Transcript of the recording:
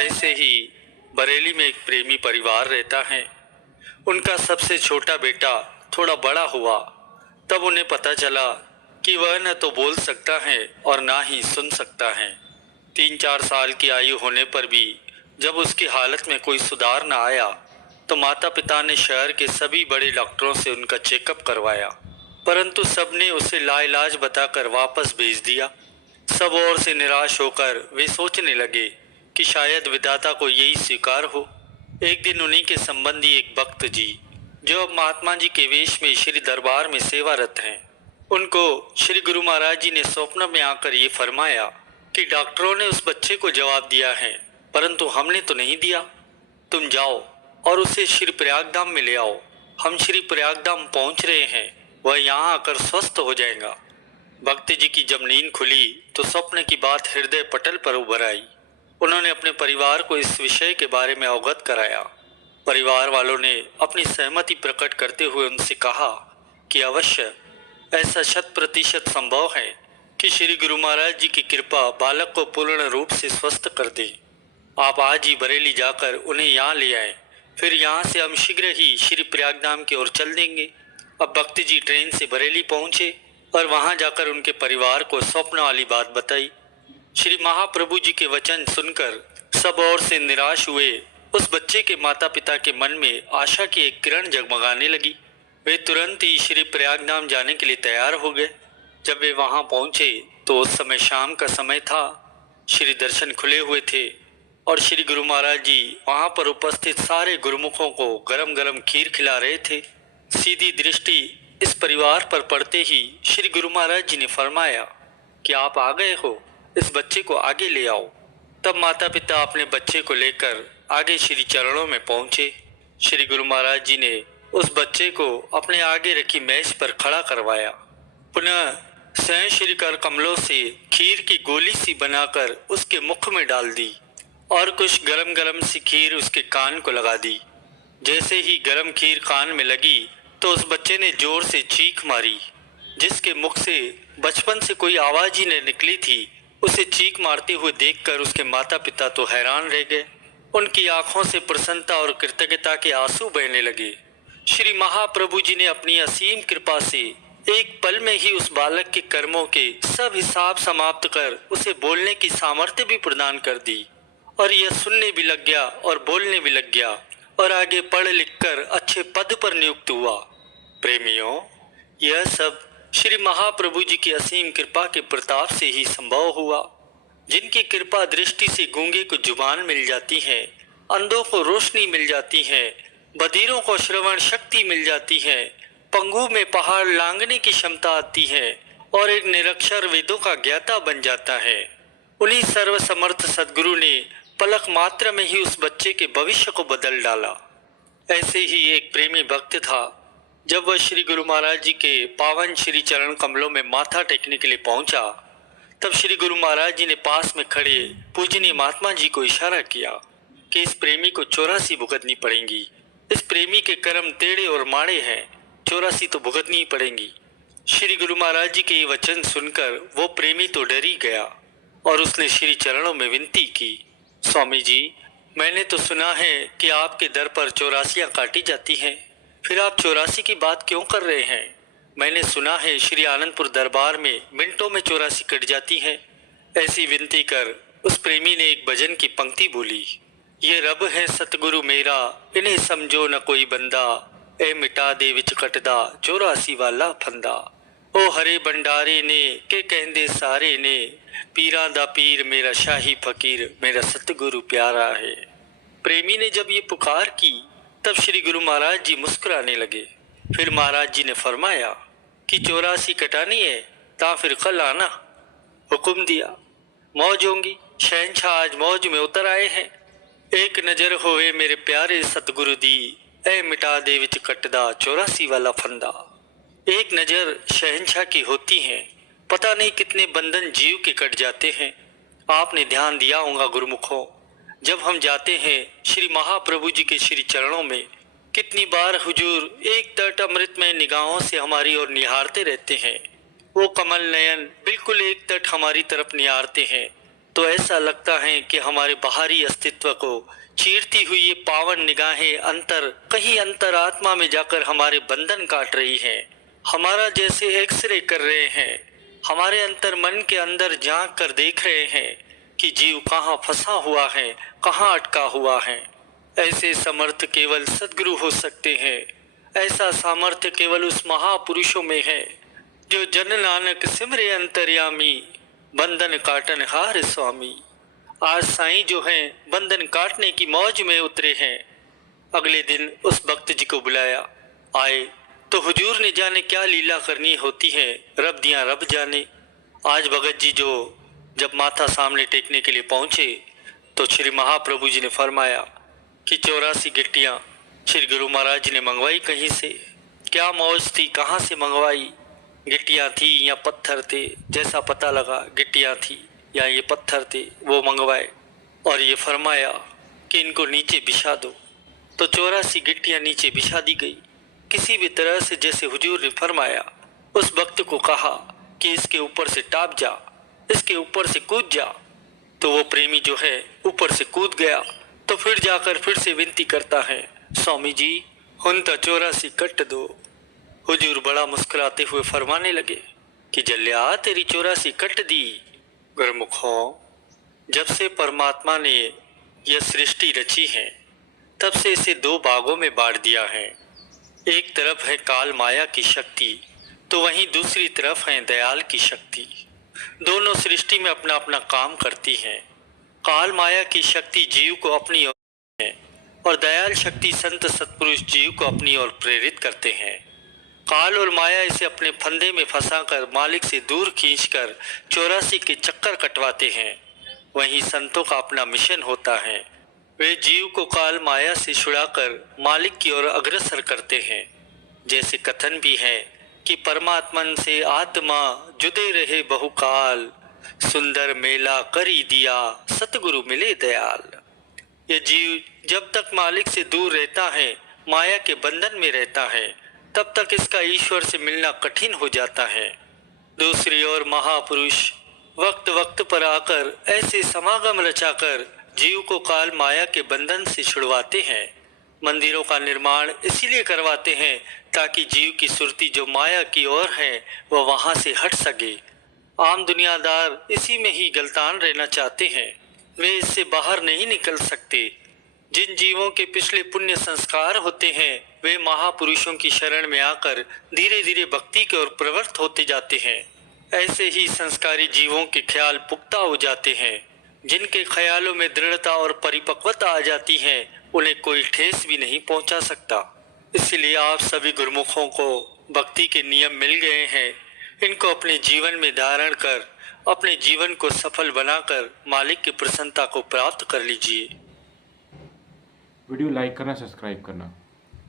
ऐसे ही बरेली में एक प्रेमी परिवार रहता है। उनका सबसे छोटा बेटा थोड़ा बड़ा हुआ तब उन्हें पता चला कि वह न तो बोल सकता है और ना ही सुन सकता है। 3-4 साल की आयु होने पर भी जब उसकी हालत में कोई सुधार न आया तो माता पिता ने शहर के सभी बड़े डॉक्टरों से उनका चेकअप करवाया, परंतु सबने उसे लाइलाज बताकर वापस भेज दिया। सब ओर से निराश होकर वे सोचने लगे कि शायद विधाता को यही स्वीकार हो। एक दिन उन्हीं के संबंधी एक भक्त जी, जो अब महात्मा जी के वेश में श्री दरबार में सेवारत हैं, उनको श्री गुरु महाराज जी ने स्वप्न में आकर ये फरमाया कि डॉक्टरों ने उस बच्चे को जवाब दिया है, परंतु हमने तो नहीं दिया। तुम जाओ और उसे श्री प्रयागधाम में ले आओ। हम श्री प्रयागधाम पहुंच रहे हैं, वह यहाँ आकर स्वस्थ हो जाएगा। भक्त जी की जब नींद खुली तो स्वप्न की बात हृदय पटल पर उभर आई। उन्होंने अपने परिवार को इस विषय के बारे में अवगत कराया। परिवार वालों ने अपनी सहमति प्रकट करते हुए उनसे कहा कि अवश्य ऐसा 100% संभव है कि श्री गुरु महाराज जी की कृपा बालक को पूर्ण रूप से स्वस्थ कर दे। आप आज ही बरेली जाकर उन्हें यहाँ ले आए, फिर यहाँ से हम शीघ्र ही श्री प्रयागधाम की ओर चल देंगे। अब भक्त जी ट्रेन से बरेली पहुंचे और वहां जाकर उनके परिवार को स्वप्न वाली बात बताई। श्री महाप्रभु जी के वचन सुनकर सब ओर से निराश हुए उस बच्चे के माता पिता के मन में आशा की एक किरण जगमगाने लगी। वे तुरंत ही श्री प्रयागधाम जाने के लिए तैयार हो गए। जब वे वहां पहुंचे तो उस समय शाम का समय था। श्री दर्शन खुले हुए थे और श्री गुरु महाराज जी वहां पर उपस्थित सारे गुरुमुखों को गरम गरम खीर खिला रहे थे। सीधी दृष्टि इस परिवार पर पड़ते ही श्री गुरु महाराज जी ने फरमाया कि आप आ गए हो, इस बच्चे को आगे ले आओ। तब माता पिता अपने बच्चे को लेकर आगे श्री चरणों में पहुंचे। श्री गुरु महाराज जी ने उस बच्चे को अपने आगे रखी मेज पर खड़ा करवाया। पुनः स्वयं श्री कर कमलों से खीर की गोली सी बनाकर उसके मुख में डाल दी और कुछ गरम गरम सी खीर उसके कान को लगा दी। जैसे ही गरम खीर कान में लगी तो उस बच्चे ने जोर से चीख मारी, जिसके मुख से बचपन से कोई आवाज ही न निकली थी। उसे चीख मारते हुए देखकर उसके माता पिता तो हैरान रह गए। उनकी आंखों से प्रसन्नता और कृतज्ञता के आंसू बहने लगे। श्री महाप्रभु जी ने अपनी असीम कृपा से एक पल में ही उस बालक के कर्मों के सब हिसाब समाप्त कर उसे बोलने की सामर्थ्य भी प्रदान कर दी और यह सुनने भी लग गया और बोलने भी लग गया और आगे पढ़ लिख कर अच्छे पद पर नियुक्त हुआ। प्रेमियों, यह सब श्री महाप्रभु जी की असीम कृपा के प्रताप से ही संभव हुआ। जिनकी कृपा दृष्टि से गूंगे को जुबान मिल जाती है, अंधों को रोशनी मिल जाती है, बधिरों को श्रवण शक्ति मिल जाती है, पंगु में पहाड़ लांघने की क्षमता आती है और एक निरक्षर वेदों का ज्ञाता बन जाता है। उन्हीं सर्वसमर्थ सद्गुरु ने पलक मात्र में ही उस बच्चे के भविष्य को बदल डाला। ऐसे ही एक प्रेमी भक्त था। जब वह श्री गुरु महाराज जी के पावन श्री चरण कमलों में माथा टेकने के लिए पहुंचा, तब श्री गुरु महाराज जी ने पास में खड़े पूजनीय महात्मा जी को इशारा किया कि इस प्रेमी को 84 भुगतनी पड़ेंगी। इस प्रेमी के कर्म टेढ़े और माड़े हैं, 84 तो भुगतनी ही पड़ेंगी। श्री गुरु महाराज जी के ये वचन सुनकर वो प्रेमी तो डर ही गया और उसने श्री चरणों में विनती की, स्वामी जी, मैंने तो सुना है कि आपके दर पर 84 काटी जाती हैं, फिर आप 84 की बात क्यों कर रहे हैं? मैंने सुना है श्री आनंदपुर दरबार में मिनटों में 84 कट जाती हैं। ऐसी विनती कर उस प्रेमी ने एक भजन की पंक्ति बोली, ये रब है सतगुरु मेरा, इन्हें समझो न कोई बंदा, ए मिटा दे विच कटदा 84 वाला फंदा। ओ हरे भंडारे ने के कहंदे सारे ने, पीरा दा पीर मेरा शाही फकीर, मेरा सतगुरु प्यारा है। प्रेमी ने जब ये पुकार की तब श्री गुरु महाराज जी मुस्कुराने लगे। फिर महाराज जी ने फरमाया कि 84 कटानी है ता फिर कल आना। हुक्म दिया, मौज होंगी। शहंशाह आज मौज में उतर आए हैं। एक नजर होए मेरे प्यारे सतगुरु दी, ऐ मिटा दे विच कटदा 84 वाला फंदा। एक नजर शहंशाह की होती है, पता नहीं कितने बंधन जीव के कट जाते हैं। आपने ध्यान दिया होगा गुरुमुखों, जब हम जाते हैं श्री महाप्रभु जी के श्री चरणों में, कितनी बार हुजूर एक तट अमृत में निगाहों से हमारी ओर निहारते रहते हैं। वो कमल नयन बिल्कुल एक तट हमारी तरफ निहारते हैं। तो ऐसा लगता है कि हमारे बाहरी अस्तित्व को चीरती हुई ये पावन निगाहें कहीं अंतर आत्मा में जाकर हमारे बंधन काट रही हैं, हमारा जैसे एक्सरे कर रहे हैं, हमारे अंतर मन के अंदर झांक कर देख रहे हैं कि जीव कहाँ फंसा हुआ है, कहाँ अटका हुआ है। ऐसे समर्थ केवल सद्गुरु हो सकते हैं। ऐसा सामर्थ्य केवल उस महापुरुषों में है जो जन नानक सिमरे अंतर्यामी, बंधन काटन हार स्वामी। आज साईं जो हैं बंधन काटने की मौज में उतरे हैं। अगले दिन उस भक्त जी को बुलाया। आए तो हुजूर ने जाने क्या लीला करनी होती है, रब दियां रब जाने। आज भगत जी जो जब माथा सामने टेकने के लिए पहुंचे तो श्री महाप्रभु जी ने फरमाया कि 84 गिट्टियां श्री गुरु महाराज जी ने मंगवाई कहीं से। क्या मौज थी, कहाँ से मंगवाई, गिट्टियां थी या पत्थर थे, जैसा पता लगा गिट्टियां थी या ये पत्थर थे वो मंगवाए और ये फरमाया कि इनको नीचे बिछा दो। तो 84 गिट्टियां नीचे बिछा दी गई किसी भी तरह से, जैसे हुजूर ने फरमाया। उस भक्त को कहा कि इसके ऊपर से टाप जा, इसके ऊपर से कूद जा। तो वो प्रेमी जो है ऊपर से कूद गया। तो फिर जाकर फिर से विनती करता है, स्वामी जी हुन तो 84 कट दो। हुजूर बड़ा मुस्कुराते हुए फरमाने लगे कि जल्या तेरी 84 कट दी। गुरमुखों, जब से परमात्मा ने यह सृष्टि रची है तब से इसे 2 भागों में बांट दिया है। एक तरफ है काल माया की शक्ति, तो वहीं दूसरी तरफ है दयाल की शक्ति। दोनों सृष्टि में अपना अपना काम करती हैं। काल माया की शक्ति जीव को अपनी ओर है और दयाल शक्ति संत सत्पुरुष जीव को अपनी ओर प्रेरित करते हैं। काल और माया इसे अपने फंदे में फंसाकर मालिक से दूर खींचकर 84 के चक्कर कटवाते हैं। वहीं संतों का अपना मिशन होता है, वे जीव को काल माया से छुड़ाकर मालिक की ओर अग्रसर करते हैं। जैसे कथन भी है कि परमात्मन से आत्मा जुदे रहे बहुकाल, सुंदर मेला करी दिया सतगुरु मिले दयाल। ये जीव जब तक मालिक से दूर रहता है, माया के बंधन में रहता है, तब तक इसका ईश्वर से मिलना कठिन हो जाता है। दूसरी ओर महापुरुष वक्त वक्त पर आकर ऐसे समागम रचाकर जीव को काल माया के बंधन से छुड़वाते हैं। मंदिरों का निर्माण इसीलिए करवाते हैं ताकि जीव की सुरती जो माया की ओर है वह वहां से हट सके। आम दुनियादार इसी में ही गलतान रहना चाहते हैं, वे इससे बाहर नहीं निकल सकते। जिन जीवों के पिछले पुण्य संस्कार होते हैं वे महापुरुषों की शरण में आकर धीरे धीरे भक्ति की ओर प्रवृत्त होते जाते हैं। ऐसे ही संस्कारी जीवों के ख्याल पुख्ता हो जाते हैं। जिनके ख्यालों में दृढ़ता और परिपक्वता आ जाती है उन्हें कोई ठेस भी नहीं पहुंचा सकता। इसलिए आप सभी गुरुमुखों को भक्ति के नियम मिल गए हैं। इनको अपने जीवन में धारण कर अपने जीवन को सफल बनाकर मालिक की प्रसन्नता को प्राप्त कर लीजिए। वीडियो लाइक करना, सब्सक्राइब करना।